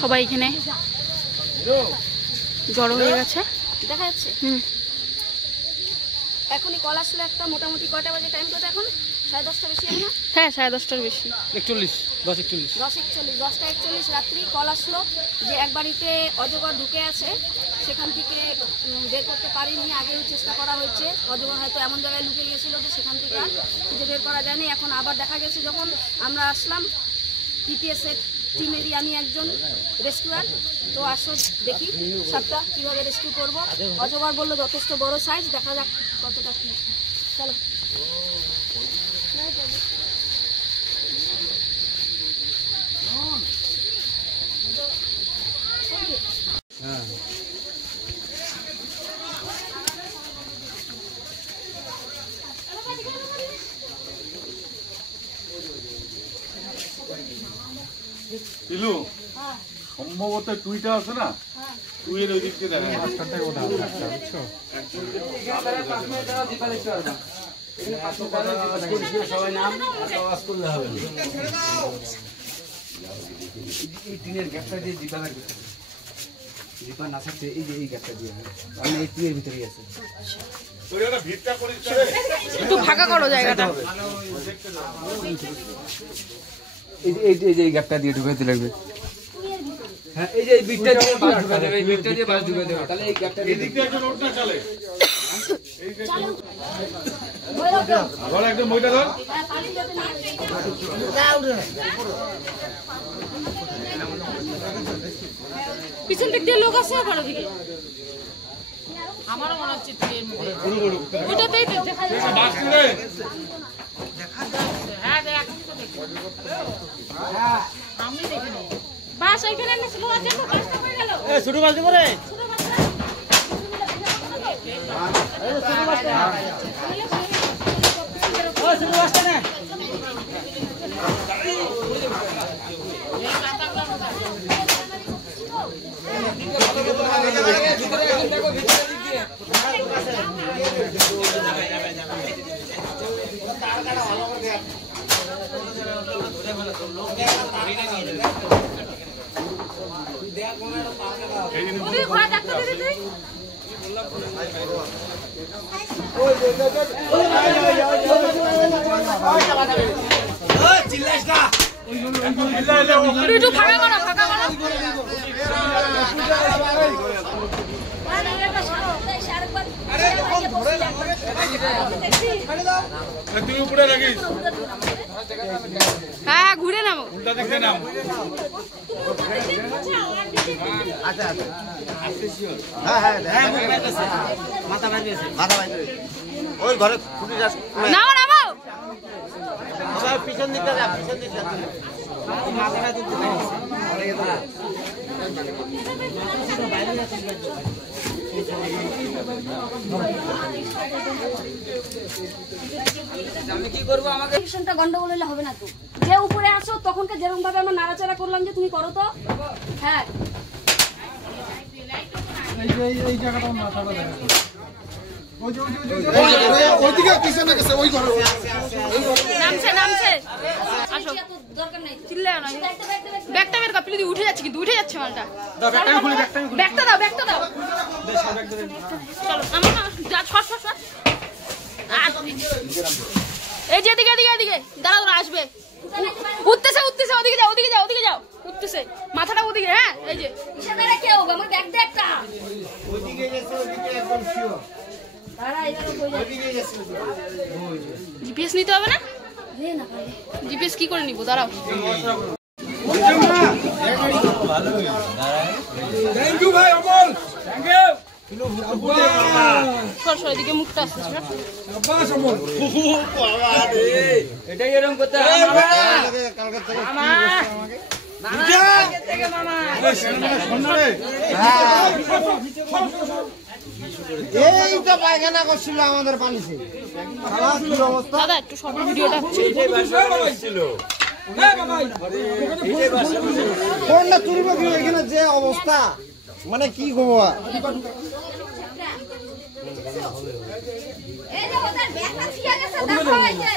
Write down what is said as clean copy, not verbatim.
সবাই এখানে জড়ো হয়ে গেছে দেখা যাচ্ছে। এখনই কল আসলো একটা, মোটামুটি কয়টা বাজে টাইম তো এখন? 10:30 বেশি না? হ্যাঁ 10:30 বেশি, 10:41 রাত্রি কল আসলো যে এক বাড়িতে অজগর ঢুকে আছে, সেখান থেকে বের করতে পারিনি। আগেও চেষ্টা করা হয়েছে, অজগর হয়তো এমন জায়গায় লুকে গেছিল যে সেখান থেকে আর খুঁজে বের করা যায়নি। এখন আবার দেখা গেছে যখন আমরা আসলাম টিপিএসের টিমেরই আমি একজন রেস্কিউয়ার, তো আসো দেখি সাপটা কীভাবে রেস্কিউ করবো। অজগর বললো যথেষ্ট বড় সাইজ, দেখা যাক কতটা কি। চলো সম্ভবত টুইটা আছে না, টুইয়ের ওই দিককে দেখা সবাই নাম আওয়াজ করলে হবে। এই টিনের গ্যাপটা দিয়ে জিপা লাগবে, জিপা না থাকতে এই যে এই গ্যাপটা দিয়ে আমি এই টুইয়ের ভিতরেই আছে। একটু ফাঁকা করো জায়গাটা। এই গ্যাপটা দিয়ে ঢুকাইতে লাগবে। হ্যাঁ এই যে এই বিটটা দিয়ে বাস ঢুকাতে হবে, এই বিটটা দিয়ে বাস ঢুকাতে হবে, তাহলে এই গ্যাপটা দিয়ে এদিক দিয়ে একজন ওঠা চলে। ধর একদম বইটা ধর। পিছন দিক দিয়ে লোক আছে আবার ওদিকে, আমারও মনে হচ্ছে ওটাতেই দেখা যাচ্ছে। বাস করে হ্যাঁ দেখ আমি দেখিনি বাস ওইখানে না ছিল, আছে তো কাজটা হয়ে গেল। এ ছোট বাস করে একটু ফাঁকা করো, ফাঁকা করো। তুই উপরে রাখিস। হ্যাঁ ঘুরে নামো, উল্টা দিকে নাম। আচ্ছা হ্যাঁ হ্যাঁ মাথা বাইরে ওই ঘরে খুঁটি নামো নামো। পিছন দিকটা যা, পিছন দিকটা মাথাটা দিতে আমি কি করবো? আমাকে গন্ডগোল হলে হবে না তো, যে উপরে আসো তখনকে যেরকম ভাবে আমরা নাড়াচাড়া করলাম যে তুমি করো তো। হ্যাঁ এই জায়গাটা মাথাটা দেখা ওইদিকে পিছনে গেছে, ওই ঘরে নামছে নামছে। আসো চিল্লায় না, ব্যাগটা বের কর, প্লিজ উঠে যাচ্ছে কিন্তু উঠে যাচ্ছে মালটা। ব্যাগটা দাও, ব্যাগটা দাও। চলো আমার যা ছট ছট ছট। এই যে এদিকে এদিকে এদিকে দাঁড়া দাঁড়া আসবে, উঠতেছে উঠতেছে, ওদিকে যাও ওদিকে যাও ওদিকে যাও, উঠতেছে মাথাটা ওদিকে। হ্যাঁ এই যে ইশারা কেউ আমার ব্যাগ দে একটা, ওইদিকে গেছে, ওইদিকে একদম শিওর। জিপিএস নিতে হবে না? জিপিএস কি করে নিব? দাঁড়াও। থ্যাংক ইউ ভাই অমল, থ্যাংক ইউ। সর এদিকে মুখটা আসছে। এটাই এরকম করতে হবে। এইটা পায়খানা করছিল আমাদের পানিতে। দাদা একটু শর্ট ভিডিওটা হচ্ছে। ফোনটা তুলবো কি? এখানে যে অবস্থা মানে কি গো বাবা এই যে ওদের ব্যাগটা ছিয়া গেছে দেখো এই যে